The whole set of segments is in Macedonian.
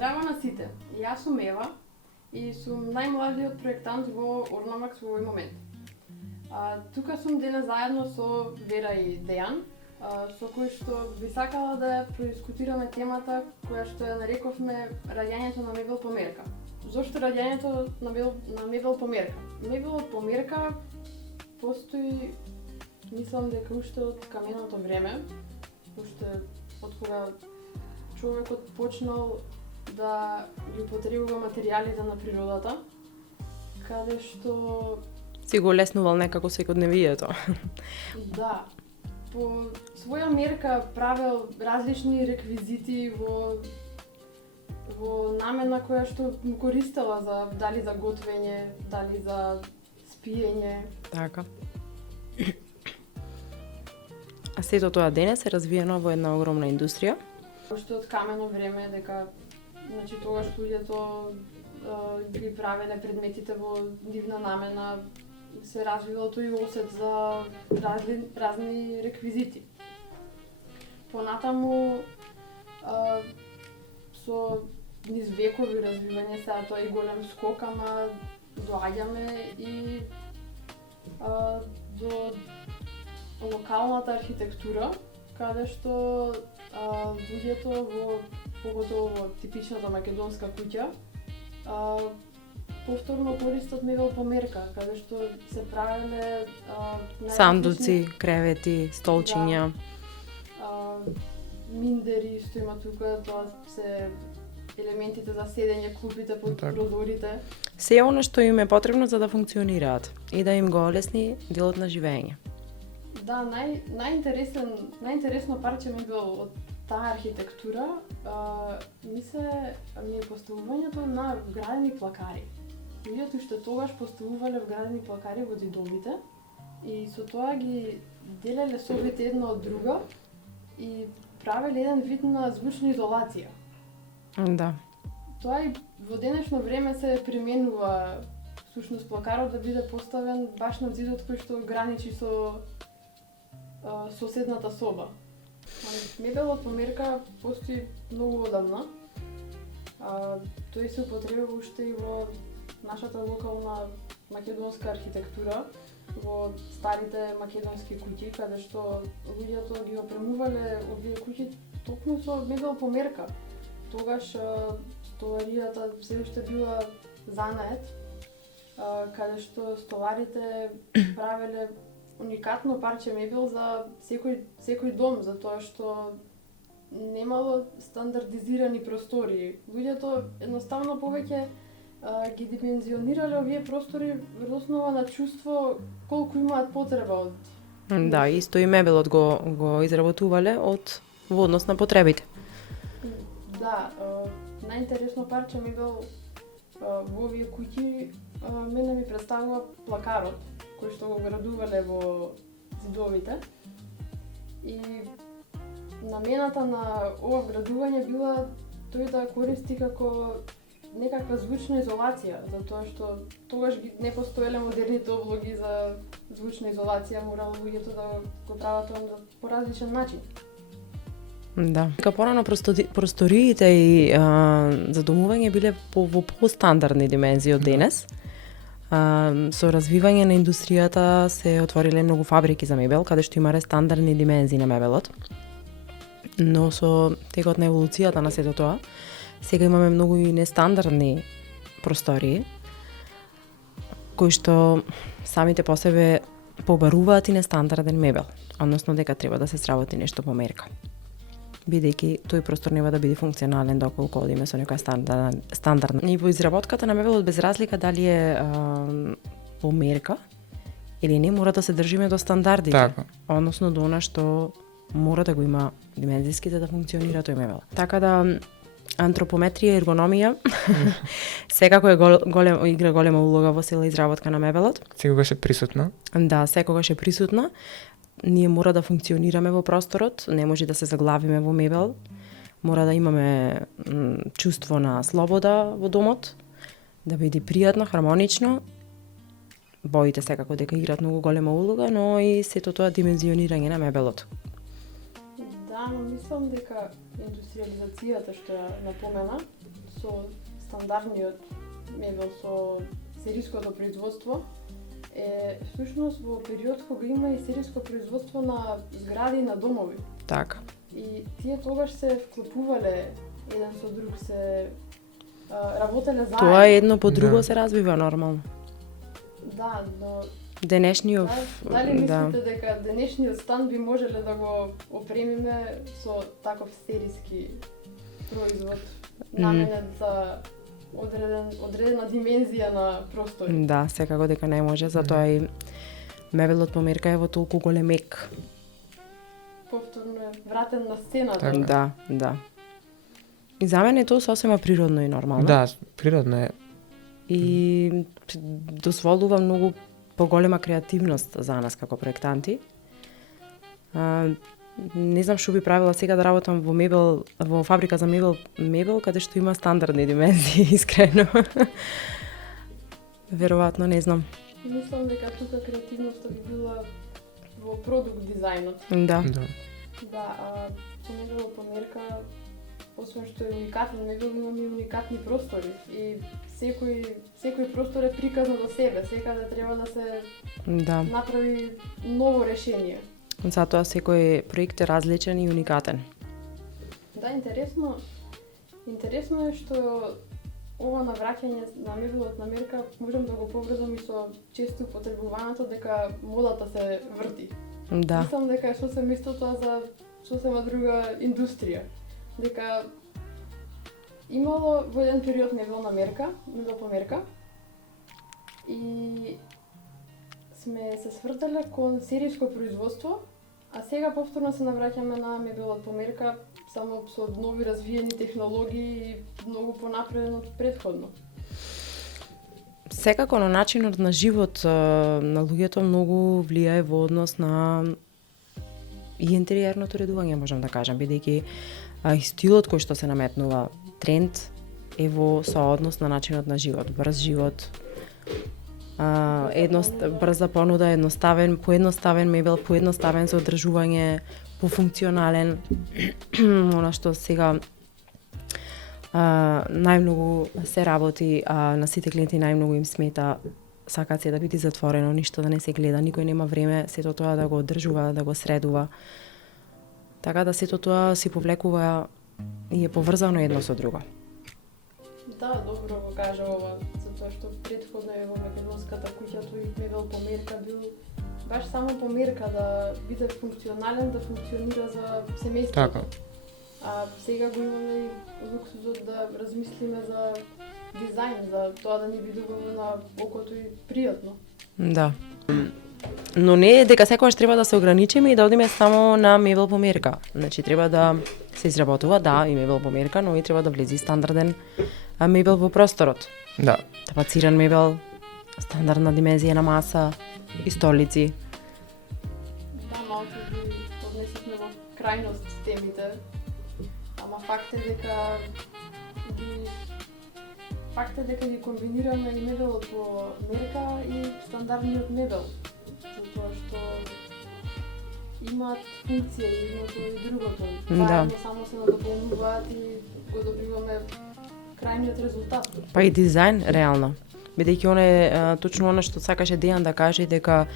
Здраво на сите, јас сум Ева и сум најмладиот проектант во Ornamax во овој момент. Тука сум денес заедно со Вера и Дејан, со кои што би сакала да ја проискутираме темата која што ја нарековме раѓањето на мебел по мерка. Зошто раѓањето на мебел по мерка? Мебелот по мерка постои, мислам дека уште од каменото време, уште од кога човекот почнал да ги употребува материјалите на природата, каде што си го леснувал некако секојдневието. Да, по своја мерка правел различни реквизити во намена која што му користела за дали за готвење, дали за спиење. Така. А сето тоа денес е развиено во една огромна индустрија. Уште од камено време дека тогаш луѓето ги правеле предметите во нивна намена, се развивал тој осет за разни реквизити. Понатаму со низ векови развивање, сега тоа е голем скок, ама доаѓаме и до локалната архитектура, каде што луѓето поготово во типичната македонска куќа, повторно користат мебел по мерка, каде што се правеле сандуци, кревети, столчиња. Миндери што има тука, тоа се елементите за седење, клупите под прозорите. Се она што им е потребно за да функционираат и да им го олесни делот на живење. Да, најинтересно парче мебел од таа архитектура ми е поставувањето на вградени плакари. Луѓето уште тогаш поставувале вградени плакари во зидовите и со тоа ги делеле собите една од друга и правеле еден вид на звучна изолација. Да. Тоа и во денешно време се применува, всушност плакарот да биде поставен баш над зидот кој што граничи со соседната соба. Мебелот по мерка постои многу одамна. Тој се употребува уште и во нашата локална македонска архитектура, во старите македонски куќи, каде што луѓето ги опремувале овие куќи токму со мебел по мерка. Тогаш столаријата се уште била занает, каде што столарите правеле уникатно парче мебел за секој дом, затоа што немало стандардизирани простори. Луѓето едноставно повеќе ги димензионирале овие простори врз основа на чувство колку имаат потреба од. Да, исто и мебелот го изработувале во однос на потребите. Да, најинтересно парче мебел во овие куќи мене ми представува плакарот кој што го градувале во зидовите. И намената на ова вградување била тој да користи како некаква звучна изолација, затоа што тогаш не постоеле модерните облоги за звучна изолација, морало луѓето да го прават тоа по различен начин. Да. Дека порано просториите и за домување биле во постандардни димензии од денес. Со развивање на индустријата се отвориле многу фабрики за мебел, каде што имале стандардни димензии на мебелот. Но со текот на еволуцијата на сето тоа, сега имаме многу и нестандардни простории, кои што самите по себе побаруваат и нестандарден мебел, односно дека треба да се сработи нешто по мерка. Бидејќи тој простор нема да биде функционален доколку одиме со некоја стандардна. И во изработката на мебелот, без разлика дали е по мерка или не, мора да се држиме до стандардите. Така. Односно до она што мора да го има димензиските да функционира тој мебел. Така да антропометрија и ергономија секако игра голема улога во сила изработка на мебелот. Секогаш е присутна. Да, секогаш е присутна. Ние мора да функционираме во просторот, не може да се заглавиме во мебел. Мора да имаме чувство на слобода во домот, да биде пријатно, хармонично. Боите секако дека играат многу голема улога, но и сето тоа димензионирање на мебелот. Да, но мислам дека индустриализацијата што ја напомена со стандардниот мебел со сериското производство е всушност во период кога има и сериско производство на згради и на домови. Така. И тие тогаш се вклопувале еден со друг, се работеле заедно. Тоа едно по друго Да. се развива нормално. Да, но Денешниот дали мислите дека денешниот стан би можеле да го опремиме со таков сериски производ, наменет за одредена димензија на простор? Да, секако дека не може, затоа и мебелот померка е во толку големек. Повторно е вратен на сцената. Така. Да, да. И за мене е тоа сосема природно и нормално. Да, природно е. И дозволува многу поголема креативност за нас како проектанти. Не знам што би правила сега да работам во мебел, во фабрика за мебел каде што има стандардни димензии, искрено. Веројатно не знам. Мислам дека тука креативноста би била во продукт дизајнот. Да. Да. Да, со мебелот померка, освен што е уникатен мебел, имаме и уникатни простори. И секој простор е приказно за себе, секаде треба да се Да. направи ново решение. Затоа секој проект е различен и уникатен. Да, интересно е што ова навраќање на мебелот на мерка можам да го поврзам и со често употребуваното дека модата се врти. Да. Мислам дека е сосем исто тоа за сосема друга индустрија. Дека имало во еден период мебел по мерка и сме се свртале кон сериско производство, а сега повторно се навраќаме на мебелот по мерка само со нови развиени технологии и многу понапреден од претходно. Секако на начинот на живот на луѓето многу влијае во однос на и интериерното редување, можам да кажам, бидејќи и стилот кој што се наметнува, тренд е во сооднос на начинот на живот, брз живот, брза понуда, поедноставен мебел, поедноставен за одржување, пофункционален, она што сега најмногу се работи, на сите клиенти најмногу им смета, сакаат се да биде затворено, ништо да не се гледа, никој нема време сето тоа да го одржува, да го средува. Така да сето тоа си повлекува и е поврзано едно со друго. Да, добро го кажа ова, затоа што претходно е во македонската куќа тој мебел по мерка бил баш само по мерка да биде функционален, да функционира за семејството. Така. А сега го имаме и луксузот да размислиме за дизајн, за тоа да ни видува на окото и пријатно. Да. Но не е дека секогаш треба да се ограничиме и да одиме само на мебел по мерка. Значи треба да се изработува, да, и мебел по мерка, но и треба да влезе стандарден мебел во просторот. Да. Тапациран мебел, стандардна димензија на маса и столици. Да, малку ги однесовме во крајност темите, ама факт е дека ги комбинираме и мебелот по мерка и стандардниот мебел, затоа што имаат функција и едното и другото. Да. Заедно само се надополнуваат и го добиваме крајниот резултат. Па и дизајн, реално. Бидејќи он е точно она што сакаше Дејан да каже, дека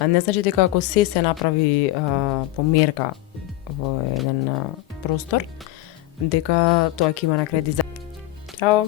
не значи дека ако се направи по мерка во еден простор, дека тоа ќе има на крај дизајн. Чао!